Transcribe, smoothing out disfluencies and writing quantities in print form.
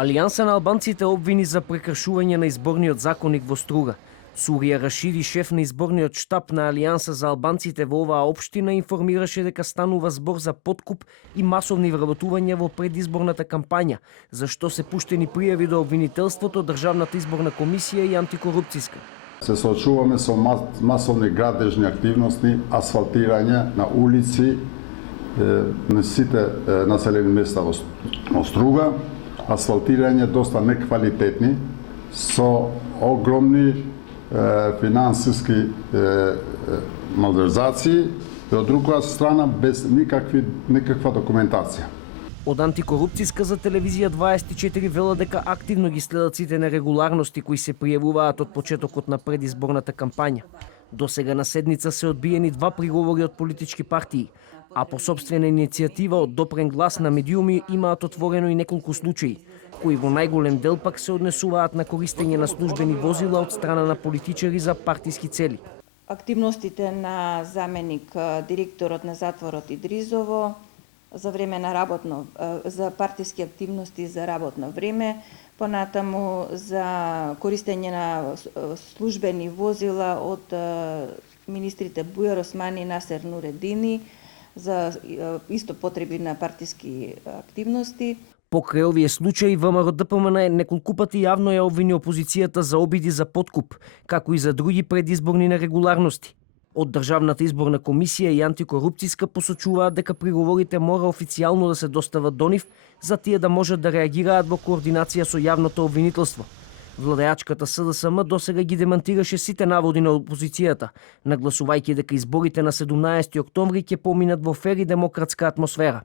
Алијанса на албанците обвини за прекршување на изборниот законник во Струга. Сурија Рашиди, шеф на изборниот штаб на Алијанса за албанците во оваа општина, информираше дека станува збор за подкуп и масовни вработувања во предизборната кампања, за што се пуштени пријави до обвинителството, Државната изборна комисија и антикорупцијска. Се соочуваме со масовни градежни активности, асфалтирање на улици на сите населени места во Струга, асфалтирање доста неквалитетни, со огромни финансиски малверзации, и од друга страна без никаква документација. Од антикорупцијска за телевизија 24 вела дека активно ги следат сите нерегуларности кои се пријавуваат од почетокот на предизборната кампања. До сега на седница се одбиени 2 приговори од политички партии, а по собствена иницијатива од допрен глас на медиуми имаат отворено и неколку случаи, кои во најголем дел пак се однесуваат на користење на службени возила од страна на политичари за партиски цели. Активностите на заменик директорот на затворот Идризово за време на за партиски активности за работно време, понатаму за користење на службени возила од министрите Бујар Османи и Насер Нуредини за исто потреби на партиски активности. Покрај овие случаи, ВМРО ДПМН неколку пати јавно ја обвини опозицијата за обиди за подкуп, како и за други предизборни нерегуларности. Од Државната изборна комисија и антикорупцијска посочуваат дека приговорите мора официјално да се достават до нив, за тие да можат да реагираат во координација со јавното обвинителство. Владеачката СДСМ досега ги демантираше сите наводи на опозицијата, нагласувајќи дека изборите на 17 октомври ќе поминат во фер и демократска атмосфера.